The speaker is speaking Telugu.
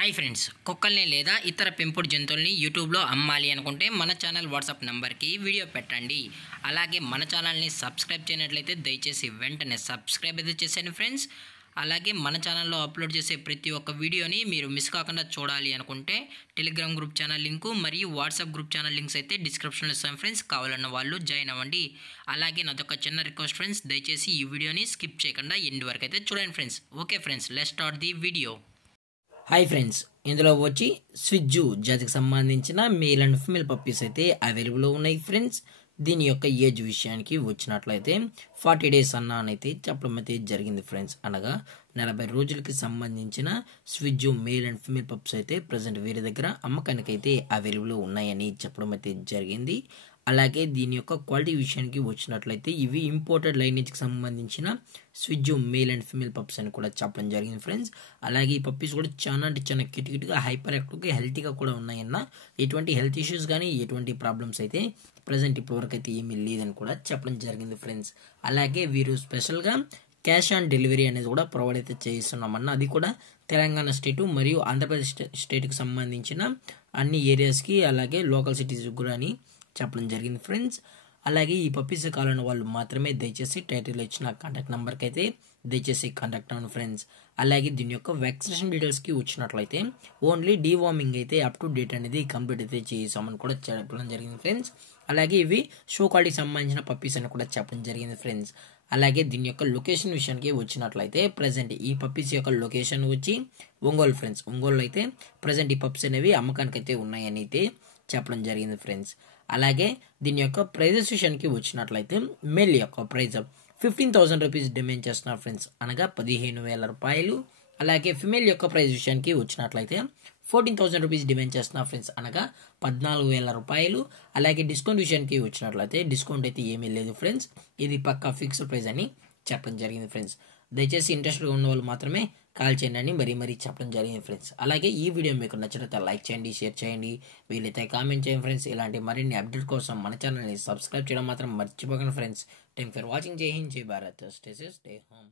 హాయ్ ఫ్రెండ్స్, కుక్కల్ని లేదా ఇతర పెంపుడు జంతువుల్ని యూట్యూబ్లో అమ్మాలి అనుకుంటే మన ఛానల్ వాట్సాప్ నెంబర్కి వీడియో పెట్టండి. అలాగే మన ఛానల్ని సబ్స్క్రైబ్ చేయనట్లయితే దయచేసి వెంటనే సబ్స్క్రైబ్ అయితే చేసేయండి ఫ్రెండ్స్. అలాగే మన ఛానల్లో అప్లోడ్ చేసే ప్రతి ఒక్క వీడియోని మీరు మిస్ కాకుండా చూడాలి అనుకుంటే టెలిగ్రామ్ గ్రూప్ ఛానల్ లింకు మరియు వాట్సాప్ గ్రూప్ ఛానల్ లింక్స్ అయితే డిస్క్రిప్షన్లో ఇస్తాం ఫ్రెండ్స్. కావాలన్న వాళ్ళు జాయిన్ అవ్వండి. అలాగే నాదొక చిన్న రిక్వెస్ట్ ఫ్రెండ్స్, దయచేసి ఈ వీడియోని స్కిప్ చేయకుండా ఎండ్ వరకు అయితే చూడండి friends. Okay friends, let's start the video. Hi friends, ఇందులో వచ్చి స్విజ్జు జాతికి సంబంధించిన మేల్ అండ్ ఫీమేల్ పప్పీస్ అయితే అవైలబుల్లో ఉన్నాయి ఫ్రెండ్స్. దీని యొక్క ఏజ్ విషయానికి వచ్చినట్లయితే 40 days అయితే చెప్పడం అయితే జరిగింది ఫ్రెండ్స్. అనగా 40 రోజులకి సంబంధించిన స్విజ్జు మేల్ అండ్ ఫీమేల్ పప్స్ అయితే ప్రజెంట్ వీరి దగ్గర అమ్మకానికి అయితే అవైలబుల్లో ఉన్నాయని చెప్పడం అయితే జరిగింది. అలాగే దీని యొక్క క్వాలిటీ విషయానికి వచ్చినట్లయితే ఇవి ఇంపోర్టెడ్ లైనేజ్కి సంబంధించిన స్విజ్జు మేల్ అండ్ ఫీమేల్ పప్స్ అని కూడా చెప్పడం జరిగింది ఫ్రెండ్స్. అలాగే ఈ పప్పీస్ కూడా చాలా అంటే చాలా కిటికిటిగా హైపర్ యాక్టివ్గా హెల్తీగా కూడా ఉన్నాయన్న ఎటువంటి హెల్త్ ఇష్యూస్ కానీ ఎటువంటి ప్రాబ్లమ్స్ అయితే ప్రజెంట్ ఇప్పటివరకు అయితే ఏమీ లేదని కూడా చెప్పడం జరిగింది ఫ్రెండ్స్. అలాగే వీరు స్పెషల్గా క్యాష్ ఆన్ డెలివరీ అనేది కూడా ప్రొవైడ్ అయితే చేస్తున్నామన్న, అది కూడా తెలంగాణ స్టేటు మరియు ఆంధ్రప్రదేశ్ స్టేట్కి సంబంధించిన అన్ని ఏరియాస్కి అలాగే లోకల్ సిటీస్కి కూడా అని చెప్పడం జరిగింది ఫ్రెండ్స్. అలాగే ఈ పప్పీస్ కావాలన్న వాళ్ళు మాత్రమే దయచేసి టైటిల్ ఇచ్చిన కాంటాక్ట్ నెంబర్కి అయితే దయచేసి కాంటాక్ట్ అవ్వండి ఫ్రెండ్స్. అలాగే దీని యొక్క వ్యాక్సినేషన్ డీటెయిల్స్కి వచ్చినట్లయితే ఓన్లీ డీవార్మింగ్ అయితే అప్ టు డేట్ అనేది కంప్లీట్ అయితే చేసామని కూడా చెప్పడం జరిగింది ఫ్రెండ్స్. అలాగే ఇవి షో క్వాలిటీకి సంబంధించిన పప్పీస్ అని కూడా చెప్పడం జరిగింది ఫ్రెండ్స్. అలాగే దీని యొక్క లొకేషన్ విషయానికి వచ్చినట్లయితే ప్రజెంట్ ఈ పప్పీస్ యొక్క లొకేషన్ వచ్చి ఒంగోలు ఫ్రెండ్స్. ఒంగోలు అయితే ప్రజెంట్ ఈ పప్స్ అనేవి అమ్మకానికి అయితే ఉన్నాయని అయితే చెప్పడం జరిగింది ఫ్రెండ్స్. అలాగే దీని యొక్క ప్రైజెస్ విషయానికి వచ్చినట్లయితే మేల్ యొక్క ప్రైజ్ 15,000 రూపీస్ డిమాండ్ చేస్తున్నారు ఫ్రెండ్స్, అనగా 15,000 రూపాయలు. అలాగే ఫిమేల్ యొక్క ప్రైజ్ విషయానికి వచ్చినట్లయితే 14,000 రూపీస్ డిమాండ్ చేస్తున్నారు ఫ్రెండ్స్, అనగా 14,000 రూపాయలు. అలాగే డిస్కౌంట్ విషయానికి వచ్చినట్లయితే డిస్కౌంట్ అయితే ఏమీ లేదు ఫ్రెండ్స్, ఇది పక్కా ఫిక్స్డ్ ప్రైస్ అని చెప్పడం జరిగింది ఫ్రెండ్స్. దయచేసి ఇంట్రెస్ట్గా ఉన్న వాళ్ళు మాత్రమే కాల్ చేయండి అని మరీ చెప్పడం జరిగింది ఫ్రెండ్స్. అలాగే ఈ వీడియో మీకు నచ్చినట్లయితే లైక్ చేయండి, షేర్ చేయండి, వీలైతే కామెంట్ చేయండి ఫ్రెండ్స్. ఇలాంటి మరిన్ని అప్డేట్ కోసం మన ఛానల్ని సబ్స్క్రైబ్ చేయడం మాత్రం మర్చిపోకండి ఫ్రెండ్స్. Thank for watching. జై హింద్, జై Bharat, stay safe, stay home.